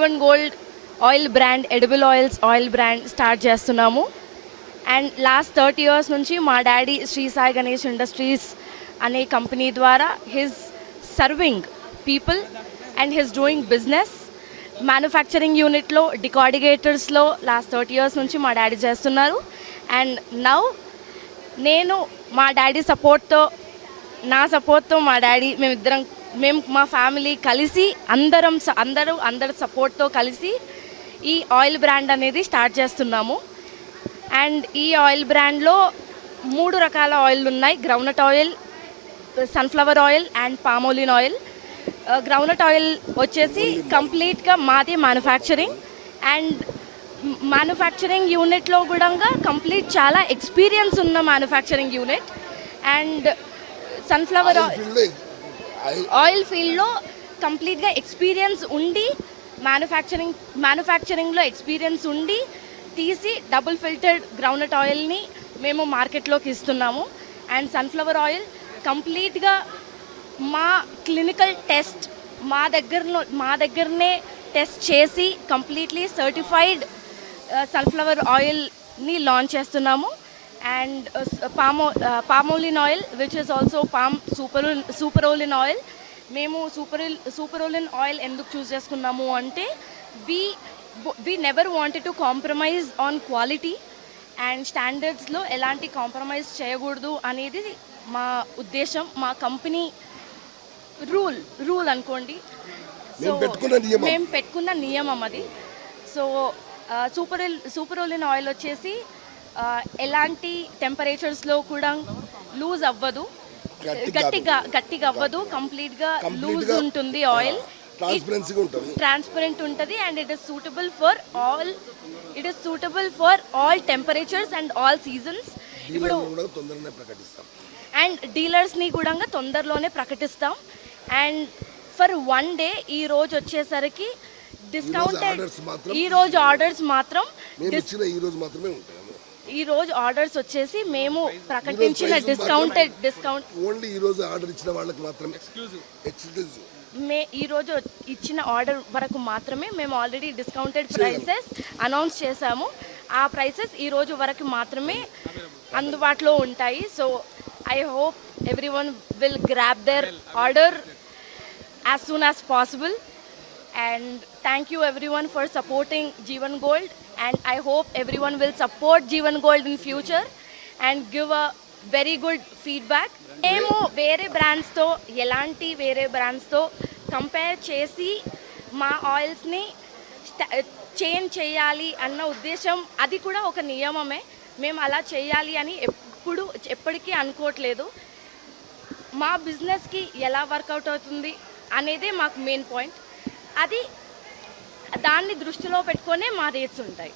Jeevan gold oil brand edible oils oil brand start చేస్తున్నాము. And last thirty years నుంచి మా daddy Shri Sai Ganesh industries అనే company ద్వారా his serving people and his doing business manufacturing యూనిట్లో డికాడిగేటర్స్లో last thirty years నుంచి మా డాడీ చేస్తున్నారు. అండ్ నౌ నేను మా డాడీ సపోర్ట్తో నా సపోర్ట్తో మా డాడీ మేమిద్దరం మేము మా ఫ్యామిలీ కలిసి అందరం అందరూ అందరి సపోర్ట్తో కలిసి ఈ ఆయిల్ బ్రాండ్ అనేది స్టార్ట్ చేస్తున్నాము. అండ్ ఈ ఆయిల్ బ్రాండ్లో మూడు రకాల ఆయిల్ ఉన్నాయి. Groundnut oil sunflower oil and palmolein oil. Groundnut oil వచ్చేసి కంప్లీట్గా మాది మ్యానుఫ్యాక్చరింగ్. అండ్ మ్యానుఫ్యాక్చరింగ్ యూనిట్లో కూడా కంప్లీట్ చాలా ఎక్స్పీరియన్స్ ఉన్న manufacturing unit. And sunflower oil oil ఫీల్డ్లో కంప్లీట్గా ఎక్స్పీరియన్స్ ఉండి మ్యానుఫ్యాక్చరింగ్ మ్యానుఫ్యాక్చరింగ్లో ఎక్స్పీరియన్స్ ఉండి తీసి డబుల్ ఫిల్టర్డ్ గ్రౌండ్నట్ ఆయిల్ని మేము మార్కెట్లోకి ఇస్తున్నాము. అండ్ సన్ఫ్లవర్ ఆయిల్ కంప్లీట్గా మా క్లినికల్ టెస్ట్ మా దగ్గరలో మా దగ్గరనే టెస్ట్ చేసి కంప్లీట్లీ సర్టిఫైడ్ సన్ఫ్లవర్ ఆయిల్ని లాంచ్ చేస్తున్నాము. And పామో palmolein oil which is also palm super superolein oil మేము సూపర్ సూపరోలిన్ ఆయిల్ ఎందుకు చూస్ చేసుకున్నాము అంటే we we never wanted to compromise on quality and స్టాండర్డ్స్లో ఎలాంటి కాంప్రమైజ్ చేయకూడదు అనేది మా ఉద్దేశం మా కంపెనీ రూల్ రూల్ అనుకోండి. నియమం. మేము పెట్టుకున్న నియమం అది. సో సూపర్ సూపరోలిన్ ఆయిల్ వచ్చేసి ఎలాంటి టెంపరేచర్స్లో కూడా లూజ్ అవ్వదు. గట్టి గట్టిగా గట్టిగా అవ్వదు. కంప్లీట్గా లూజ్ ఉంటుంది ఆయిల్ ట్రాన్స్పరెన్సీగా ఉంటుంది. ట్రాన్స్పరెంట్ ఉంటుంది and it is suitable for all it is suitable for all temperatures and all seasons ఇప్పుడు ప్రకటిస్తాం. అండ్ డీలర్స్ని కూడా తొందరలోనే ప్రకటిస్తాం. అండ్ ఫర్ వన్ డే ఈ రోజు వచ్చేసరికి డిస్కౌంటెడ్ ఈ రోజు ఆర్డర్స్ మాత్రం ఈ రోజు మాత్రమే ఉంటాయి. ఈ రోజు ఆర్డర్స్ వచ్చేసి మేము ప్రకటించిన డిస్కౌంటెడ్ డిస్కౌంట్ ఓన్లీ ఈ రోజు ఆర్డర్ ఇచ్చిన వాళ్ళకి మాత్రమే. ఎక్స్క్లూజివ్ మే ఈ రోజు ఇచ్చిన ఆర్డర్ వరకు మాత్రమే మేము ఆల్రెడీ డిస్కౌంటెడ్ ప్రైసెస్ అనౌన్స్ చేశాము. ఆ ప్రైసెస్ ఈ రోజు వరకు మాత్రమే అందుబాటులో ఉంటాయి. So I hope everyone will grab their order as soon as possible. And thank you everyone for supporting Jeevan Gold. And I hope everyone will support Jeevan Gold in future and give a very good feedback మేము వేరే బ్రాండ్స్తో ఎలాంటి వేరే బ్రాండ్స్తో compare చేసి మా ఆయిల్స్ని change చేయాలి అన్న ఉద్దేశం అది కూడా ఒక నియమమే. మేము అలా చేయాలి అని ఎప్పుడు ఎప్పటికీ అనుకోవట్లేదు. మా బిజినెస్కి ఎలా వర్కౌట్ అవుతుంది అనేదే మాకు మెయిన్ పాయింట్ అది దాన్ని దృష్టిలో పెట్టుకొనే మా రేట్స్ ఉంటాయి.